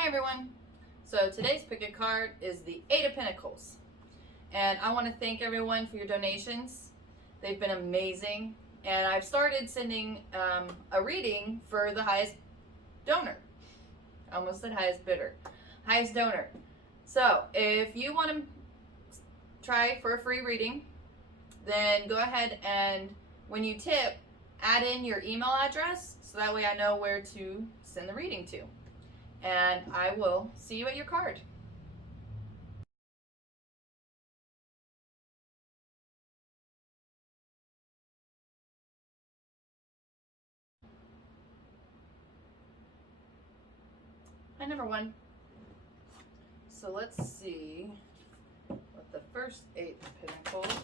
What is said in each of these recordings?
Hi everyone. So today's pick a card is the Eight of Pentacles. And I want to thank everyone for your donations. They've been amazing. And I've started sending a reading for the highest donor. I almost said highest bidder. Highest donor. So if you want to try for a free reading, then go ahead and when you tip, add in your email address so that way I know where to send the reading to. And I will see you at your card. Hi, number one. So let's see what the first Eight of Pentacles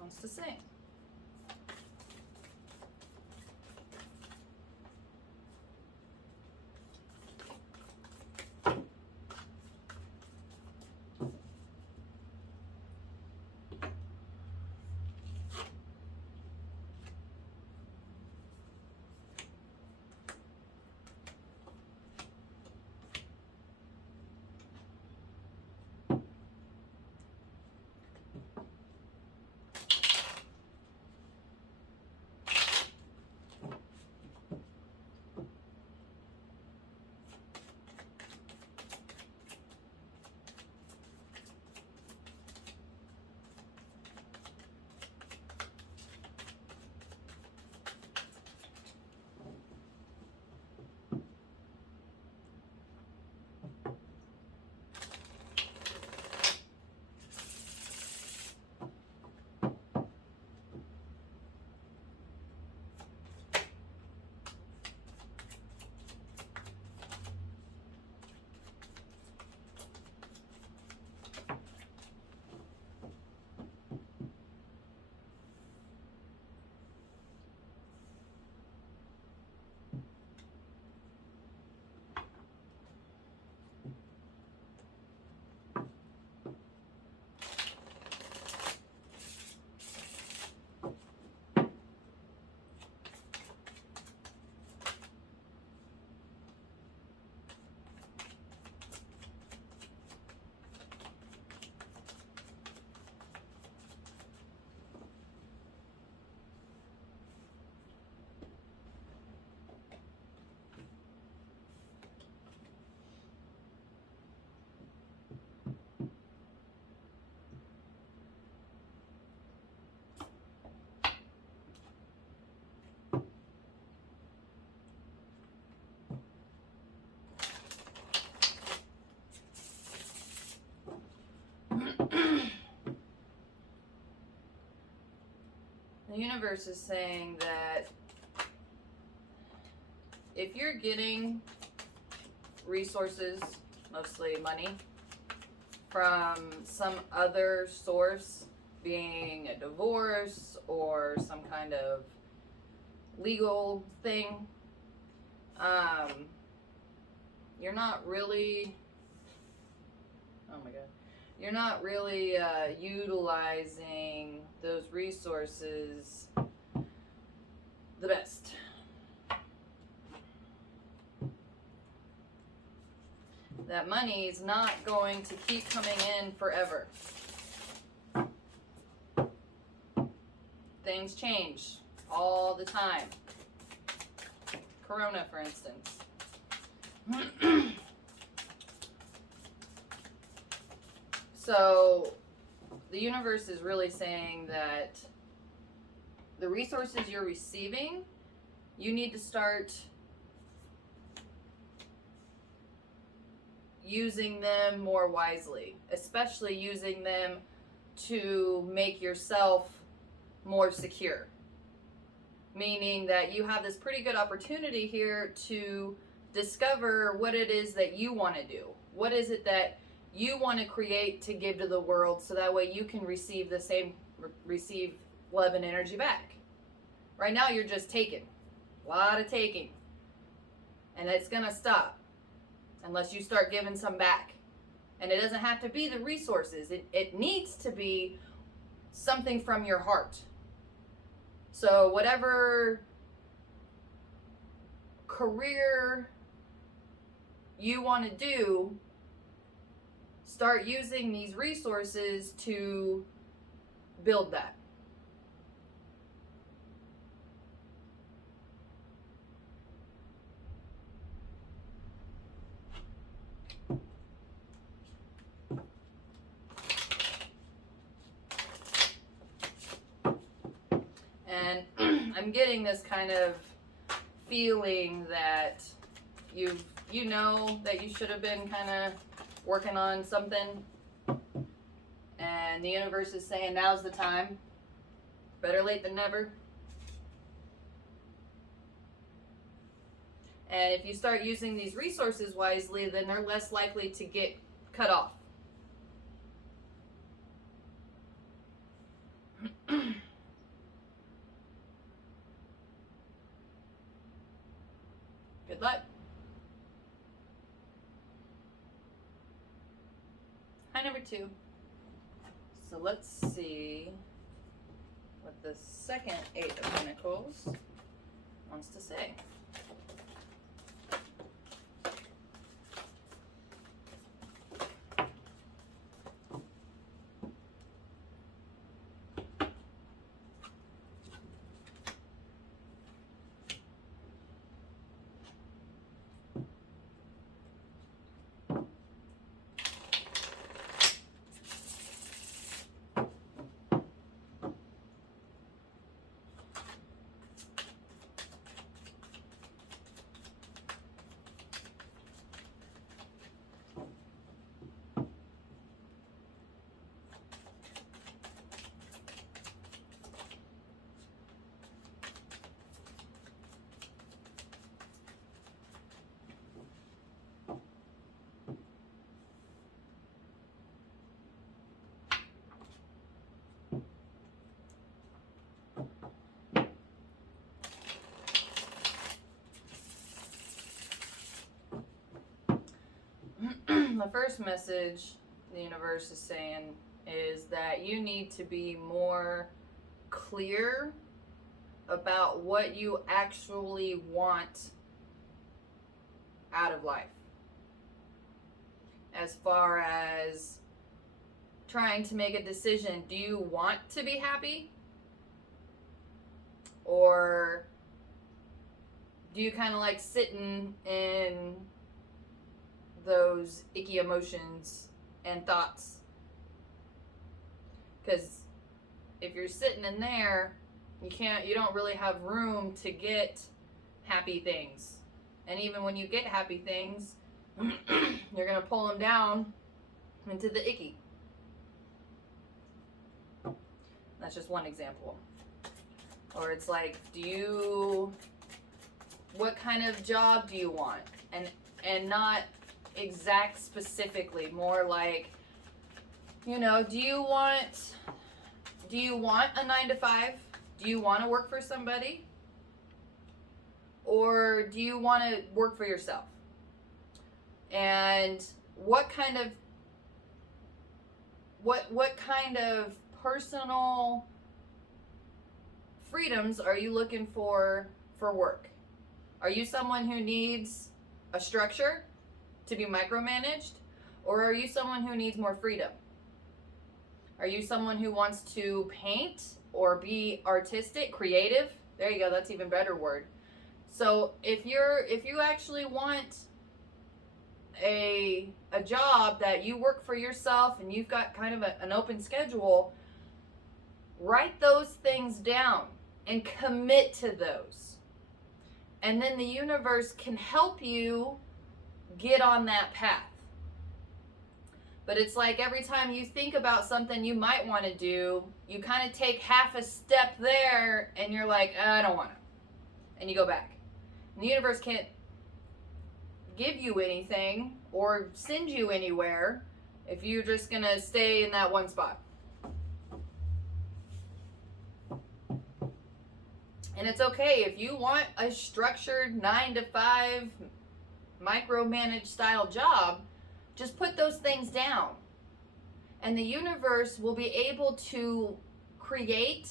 wants to say. The universe is saying that if you're getting resources, mostly money, from some other source, being a divorce or some kind of legal thing, you're not really, oh my god, you're not really utilizing those resources the best. That money is not going to keep coming in forever. Things change all the time. Corona, for instance. So the universe is really saying that the resources you're receiving, you need to start using them more wisely, especially using them to make yourself more secure. Meaning that you have this pretty good opportunity here to discover what it is that you want to do. What is it that you want to create to give to the world so that way you can receive love and energy back. Right now you're just taking. A lot of taking. And it's going to stop unless you start giving some back. And it doesn't have to be the resources. It needs to be something from your heart. So whatever career you want to do, start using these resources to build that. And I'm getting this kind of feeling that you know that you should have been kind of working on something, and the universe is saying now's the time. Better late than never. And if you start using these resources wisely, then they're less likely to get cut off. Good luck. Hi, number 2. So let's see what the second 8 of Pentacles wants to say. The first message the universe is saying is that you need to be more clear about what you actually want out of life. As far as trying to make a decision, do you want to be happy? Or do you kind of like sitting in those icky emotions and thoughts? Because if you're sitting in there, you don't really have room to get happy things. And even when you get happy things, you're going to pull them down into the icky. That's just one example. Or it's like, what kind of job do you want? And not exact specifically, more like, do you want a 9-to-5? Do you want to work for somebody? Or do you want to work for yourself? And what kind of personal freedoms are you looking for work? Are you someone who needs a structure to be micromanaged? Or are you someone who needs more freedom? Are you someone who wants to paint or be artistic, creative? There you go, that's even better word. So if you actually want a job that you work for yourself and you've got kind of an open schedule, write those things down and commit to those. And then the universe can help you get on that path. But it's like every time you think about something you might want to do, you kind of take half a step there and you're like, I don't want to. And you go back. And the universe can't give you anything or send you anywhere if you're just going to stay in that one spot. And it's okay if you want a structured 9-to-5 micromanaged style job, just put those things down. And the universe will be able to create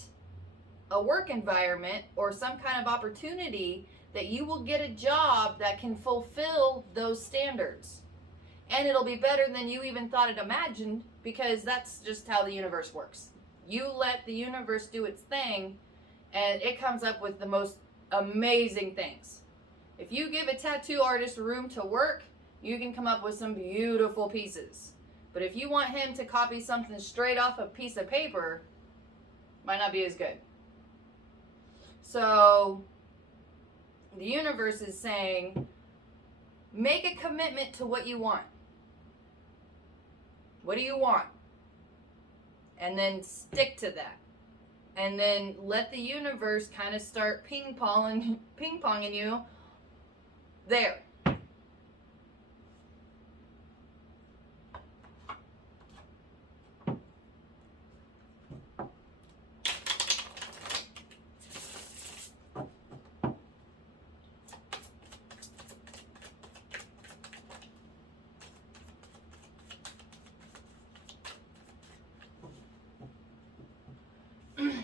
a work environment or some kind of opportunity that you will get a job that can fulfill those standards. And it'll be better than you even thought it imagined, because that's just how the universe works. You let the universe do its thing, and it comes up with the most amazing things. If you give a tattoo artist room to work, you can come up with some beautiful pieces. But if you want him to copy something straight off a piece of paper, might not be as good. So the universe is saying, make a commitment to what you want. What do you want? And then stick to that. And then let the universe kind of start ping-ponging you there.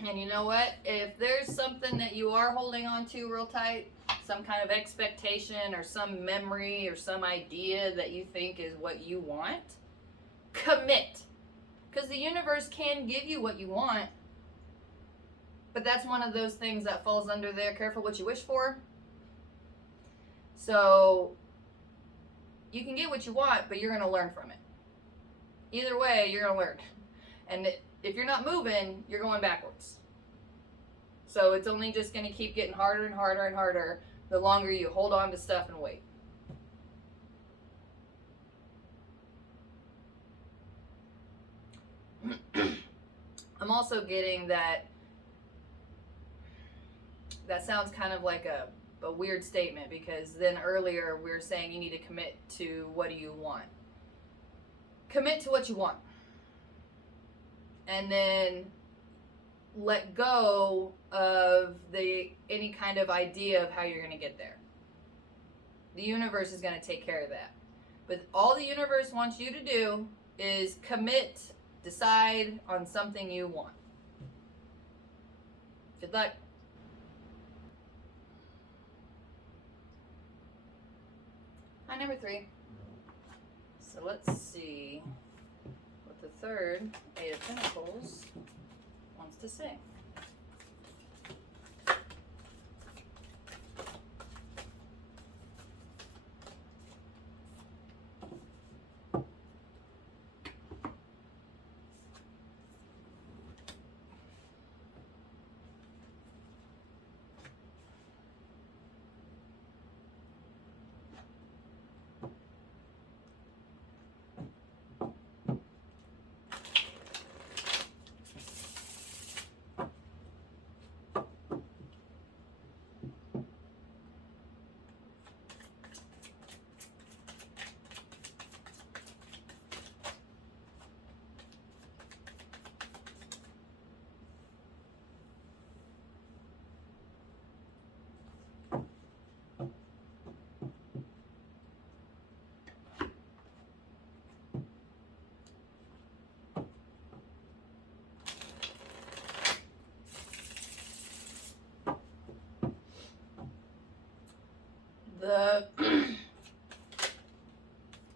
And you know what? If there's something that you are holding on to real tight, some kind of expectation or some memory or some idea that you think is what you want, commit. Because the universe can give you what you want, but that's one of those things that falls under there, careful what you wish for. So you can get what you want, but you're going to learn from it. Either way, you're going to learn. And if you're not moving, you're going backwards. So it's only just going to keep getting harder and harder and harder the longer you hold on to stuff and wait. I'm also getting that sounds kind of like a weird statement, because then earlier we were saying you need to commit to what do you want. Commit to what you want. And then let go of any kind of idea of how you're going to get there. The universe is going to take care of that. But all the universe wants you to do is commit, decide on something you want. Good luck. Hi, number 3. So let's see what the third Eight of Pentacles wants to say.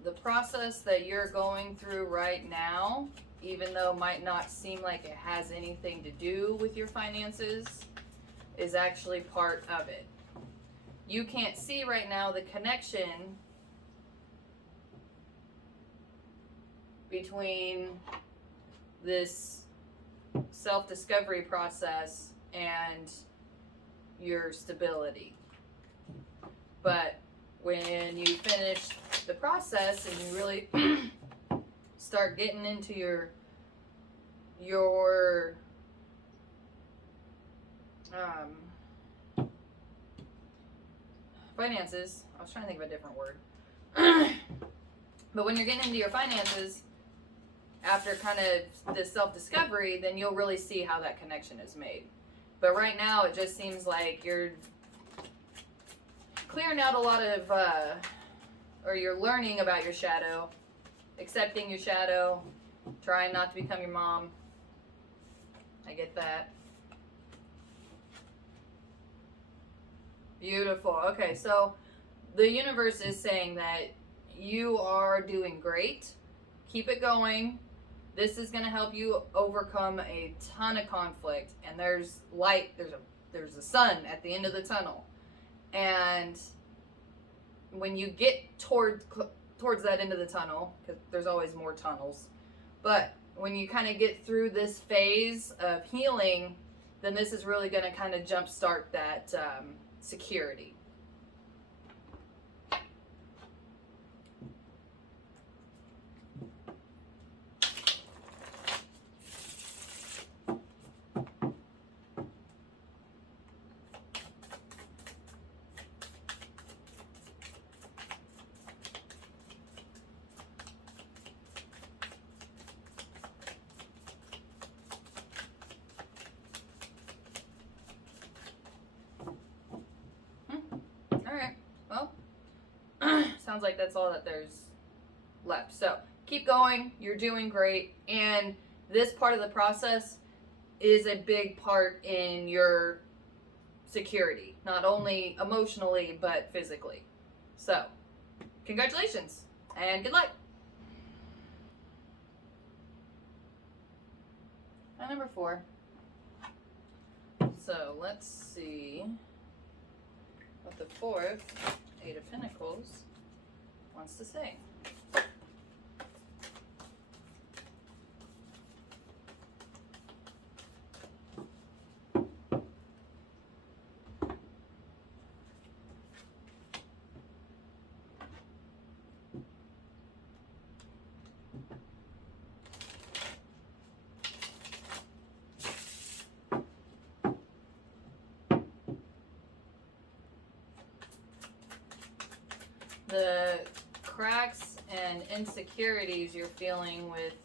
The process that you're going through right now, even though it might not seem like it has anything to do with your finances, is actually part of it. You can't see right now the connection between this self-discovery process and your stability. But when you finish the process and you really start getting into your finances, I was trying to think of a different word. But when you're getting into your finances, after kind of this self-discovery, then you'll really see how that connection is made. But right now, it just seems like you're clearing out a lot of, or you're learning about your shadow, accepting your shadow, trying not to become your mom. I get that. Beautiful. Okay, so the universe is saying that you are doing great. Keep it going. This is going to help you overcome a ton of conflict, and there's light, there's a sun at the end of the tunnel. And when you get towards that end of the tunnel, because there's always more tunnels, but when you kind of get through this phase of healing, then this is really going to kind of jumpstart that security. Alright, well, sounds like that's all that there's left. So keep going, you're doing great, and this part of the process is a big part in your security, not only emotionally but physically. So congratulations and good luck. And number 4. So let's see what the 4th Eight of Pentacles wants to say. The cracks and insecurities you're feeling with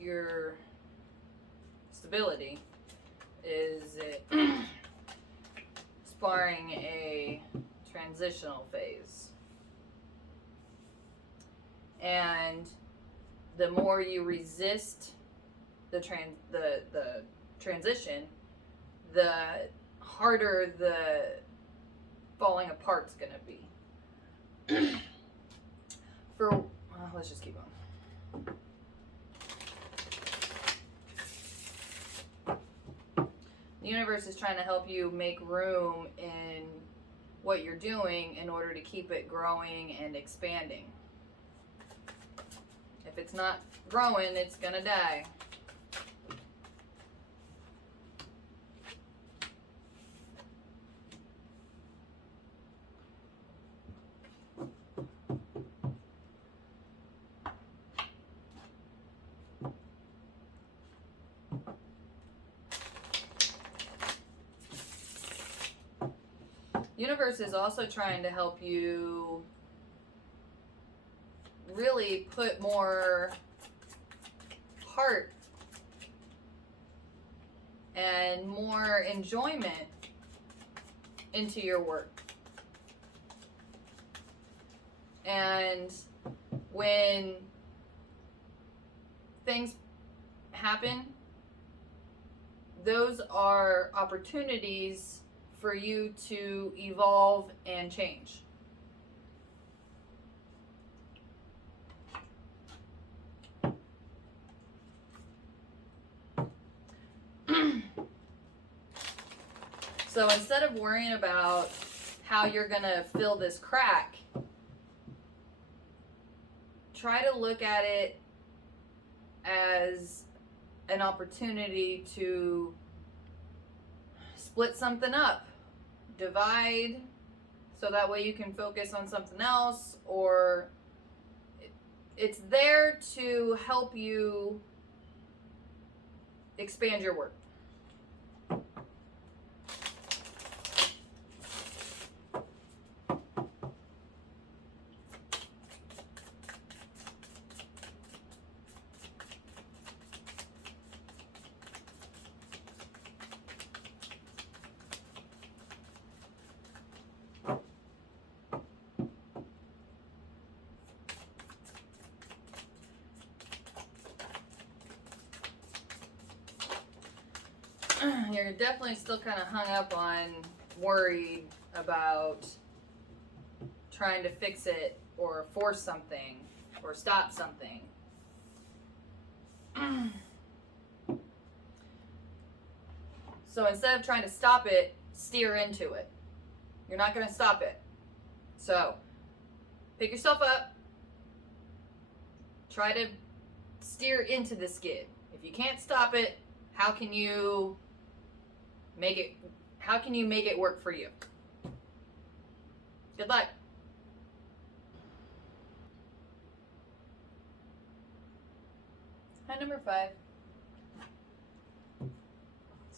your stability is sparring a transitional phase. And the more you resist the transition, the harder the falling apart's gonna be. Let's just keep going. The universe is trying to help you make room in what you're doing in order to keep it growing and expanding. If it's not growing, it's gonna die. Universe is also trying to help you really put more heart and more enjoyment into your work. And when things happen, those are opportunities for you to evolve and change. So instead of worrying about how you're gonna fill this crack, try to look at it as an opportunity to split something up, divide, so that way you can focus on something else, or it's there to help you expand your work. You're definitely still kind of hung up on worried about trying to fix it or force something or stop something. So instead of trying to stop it, steer into it. You're not going to stop it. So pick yourself up. Try to steer into the skid. If you can't stop it, how can you make it work for you? Good luck. Hi, number 5.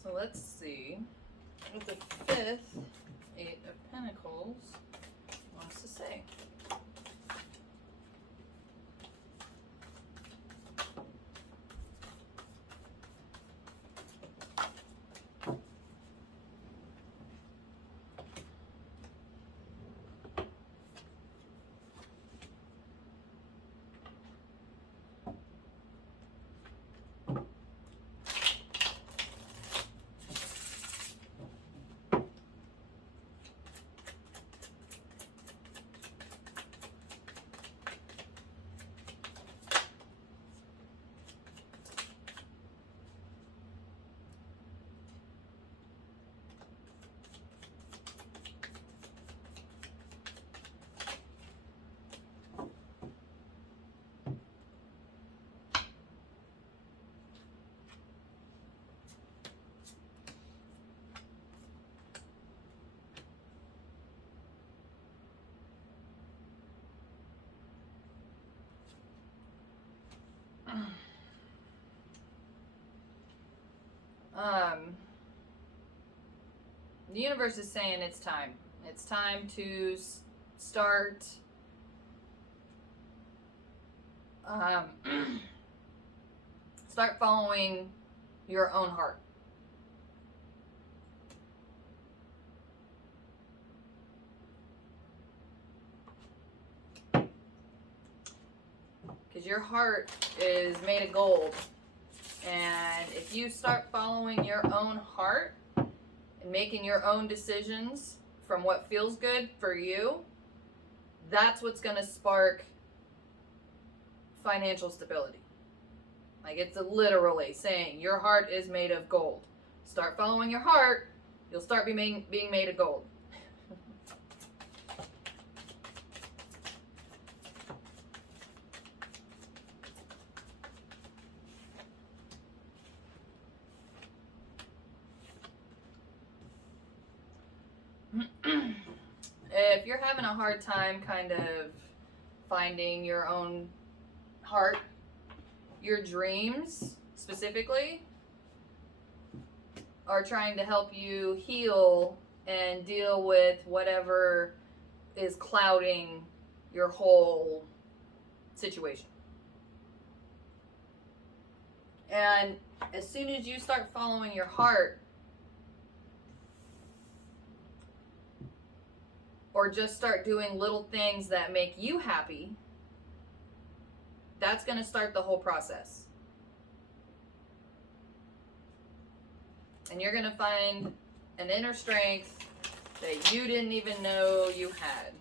So let's see what the 5th 8 of Pentacles wants to say. The universe is saying it's time. It's time to start start following your own heart. Because your heart is made of gold. And if you start following your own heart and making your own decisions from what feels good for you, that's what's going to spark financial stability. Like, it's literally saying your heart is made of gold. Start following your heart, you'll start being made of gold. If you're having a hard time kind of finding your own heart, your dreams specifically are trying to help you heal and deal with whatever is clouding your whole situation. And as soon as you start following your heart, or just start doing little things that make you happy, that's going to start the whole process. And you're going to find an inner strength that you didn't even know you had.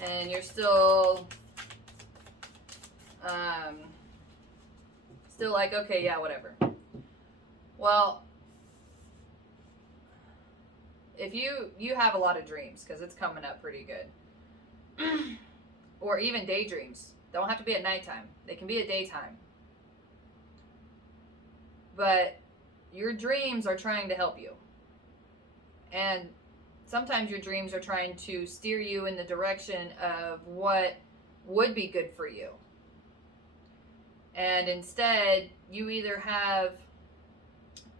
And you're still like, okay, yeah, whatever. Well, if you have a lot of dreams, because it's coming up pretty good. Or even daydreams. Don't have to be at nighttime. They can be at daytime. But your dreams are trying to help you. And sometimes your dreams are trying to steer you in the direction of what would be good for you. And instead, you either have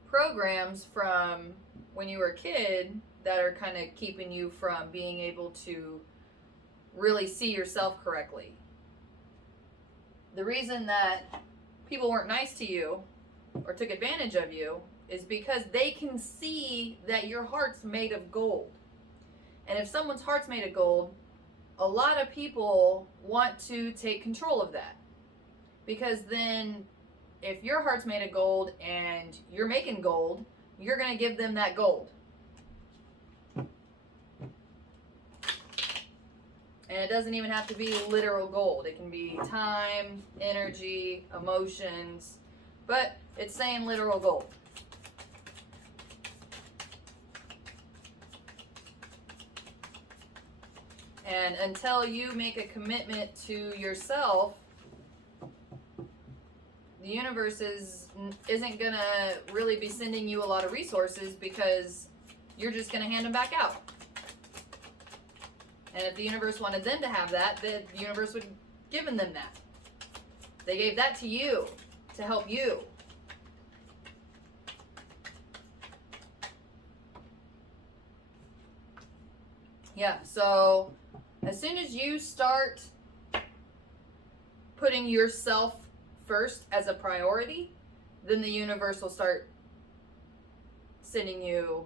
programs from when you were a kid that are kind of keeping you from being able to really see yourself correctly. The reason that people weren't nice to you or took advantage of you is because they can see that your heart's made of gold. And if someone's heart's made of gold, a lot of people want to take control of that. Because then if your heart's made of gold and you're making gold, you're going to give them that gold. And it doesn't even have to be literal gold. It can be time, energy, emotions, but it's saying literal gold. And until you make a commitment to yourself, the universe isn't going to really be sending you a lot of resources, because you're just going to hand them back out. And if the universe wanted them to have that, the universe would have given them that. They gave that to you to help you. Yeah, so as soon as you start putting yourself first as a priority, then the universe will start sending you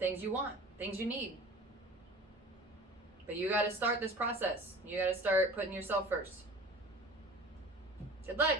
things you want, things you need. But you got to start this process. You got to start putting yourself first. Good luck.